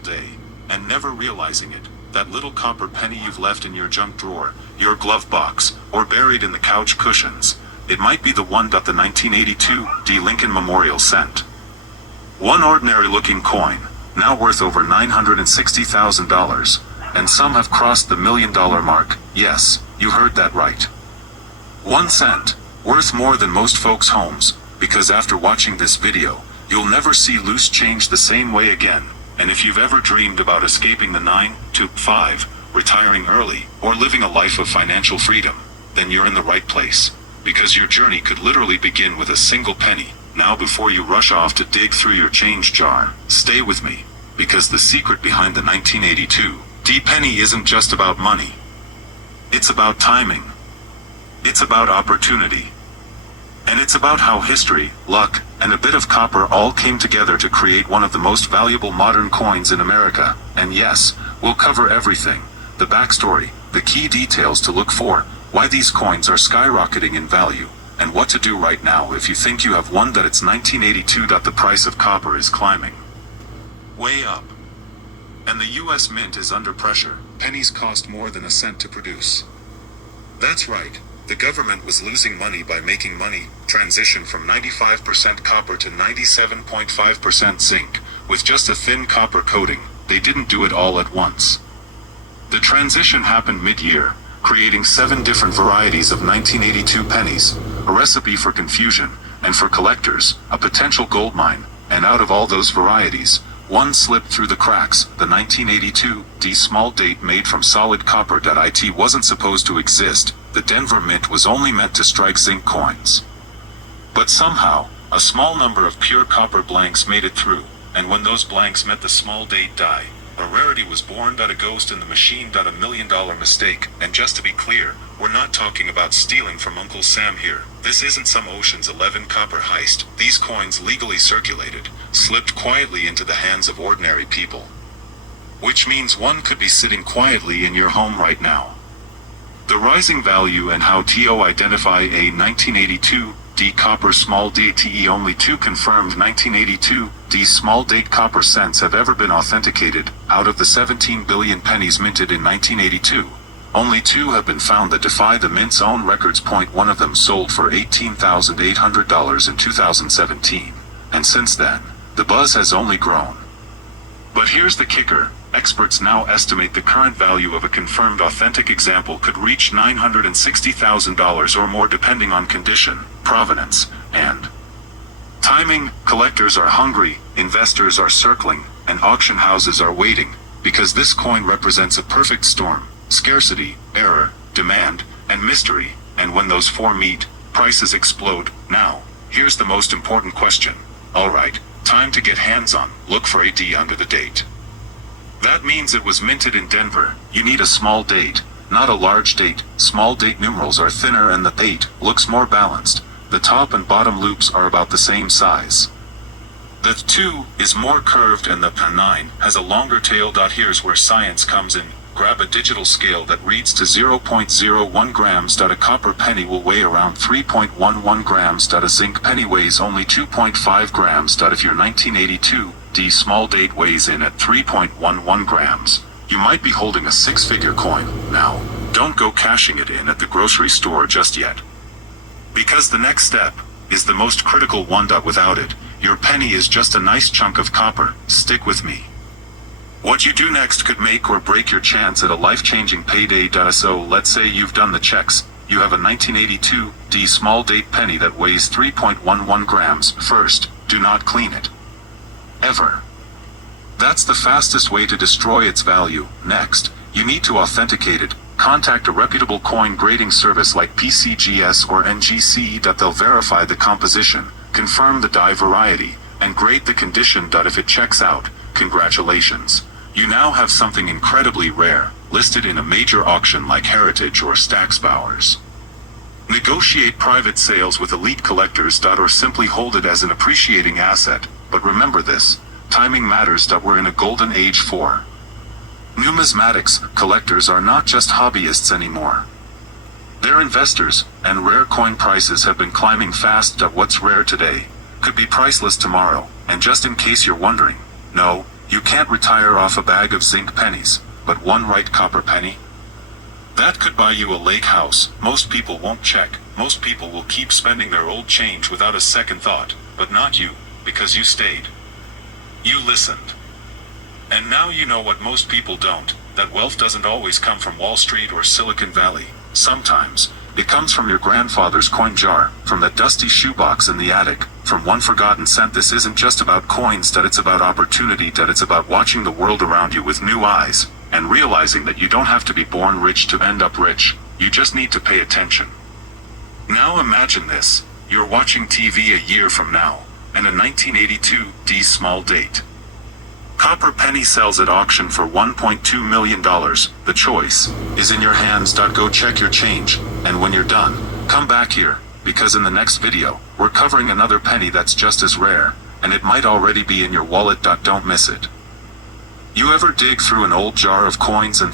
single day, and never realizing it. That little copper penny you've left in your junk drawer, your glove box, or buried in the couch cushions. It might be the one that the 1982 D. Lincoln Memorial sent. One ordinary-looking coin, now worth over $960,000, and some have crossed the $1 million mark. Yes, you heard that right. 1 cent, worth more than most folks' homes, because after watching this video, you'll never see loose change the same way again. And if you've ever dreamed about escaping the 9 to 5, retiring early, or living a life of financial freedom, then you're in the right place. Because your journey could literally begin with a single penny. Now before you rush off to dig through your change jar, stay with me. Because the secret behind the 1982 D penny isn't just about money. It's about timing. It's about opportunity. And it's about how history, luck, and a bit of copper all came together to create one of the most valuable modern coins in America. And yes, we'll cover everything. The backstory, the key details to look for, why these coins are skyrocketing in value, and what to do right now if you think you have one that it's 1982. The price of copper is climbing way up. And the US Mint is under pressure. Pennies cost more than a cent to produce. That's right. The government was losing money by making money transition from 95% copper to 97.5% zinc, with just a thin copper coating. They didn't do it all at once. The transition happened mid-year, creating 7 different varieties of 1982 pennies, a recipe for confusion, and for collectors, a potential goldmine. And out of all those varieties, one slipped through the cracks. The 1982 D small date made from solid copper. It wasn't supposed to exist. The Denver Mint was only meant to strike zinc coins. But somehow, a small number of pure copper blanks made it through, and when those blanks met the small date die, a rarity was born. A ghost in the machine. A $1 million mistake. And just to be clear, we're not talking about stealing from Uncle Sam here. This isn't some Ocean's 11 copper heist. These coins legally circulated, slipped quietly into the hands of ordinary people. Which means one could be sitting quietly in your home right now. The rising value and how to identify a 1982 D copper small date. Only 2 confirmed 1982 D small date copper cents have ever been authenticated. Out of the 17 billion pennies minted in 1982, only 2 have been found that defy the mint's own records. One of them sold for $18,800 in 2017, and since then, the buzz has only grown. But here's the kicker. Experts now estimate the current value of a confirmed authentic example could reach $960,000 or more, depending on condition, provenance, and timing. Collectors are hungry, investors are circling, and auction houses are waiting, because this coin represents a perfect storm: scarcity, error, demand, and mystery. And when those 4 meet, prices explode. Now, here's the most important question. Alright, time to get hands on. Look for a D under the date. That means it was minted in Denver. You need a small date, not a large date. Small date numerals are thinner and the date looks more balanced. The top and bottom loops are about the same size. The 2 is more curved and the 9 has a longer tail. Here's where science comes in. Grab a digital scale that reads to 0.01 grams. A copper penny will weigh around 3.11 grams. A zinc penny weighs only 2.5 grams. If your 1982 D small date weighs in at 3.11 grams, you might be holding a 6-figure coin. Now, don't go cashing it in at the grocery store just yet. Because the next step is the most critical one. Without it, your penny is just a nice chunk of copper. Stick with me. What you do next could make or break your chance at a life-changing payday. So let's say you've done the checks. You have a 1982 D small date penny that weighs 3.11 grams. First, do not clean it. Ever. That's the fastest way to destroy its value. Next, you need to authenticate it. Contact a reputable coin grading service like PCGS or NGC. They'll verify the composition, confirm the die variety, and grade the condition. If it checks out, congratulations. You now have something incredibly rare, listed in a major auction like Heritage or Stack's Bowers. Negotiate private sales with elite collectors. Or simply hold it as an appreciating asset. But remember this, timing matters. We're in a golden age for numismatics. Collectors are not just hobbyists anymore. They're investors, and rare coin prices have been climbing fast. What's rare today could be priceless tomorrow. And just in case you're wondering, no, You can't retire off a bag of zinc pennies, but one right copper penny? That could buy you a lake house. Most people won't check. Most people will keep spending their old change without a second thought, but not you, because you stayed. You listened. And now you know what most people don't, that wealth doesn't always come from Wall Street or Silicon Valley. Sometimes, it comes from your grandfather's coin jar, from that dusty shoebox in the attic, from one forgotten cent. This isn't just about coins, that it's about opportunity, that it's about watching the world around you with new eyes, and realizing that you don't have to be born rich to end up rich, you just need to pay attention. Now imagine this, you're watching TV a year from now, and a 1982 D small date. Copper penny sells at auction for $1.2 million. The choice is in your hands. Go check your change, and when you're done, come back here, because in the next video, we're covering another penny that's just as rare, and it might already be in your wallet. Don't miss it. You ever dig through an old jar of coins and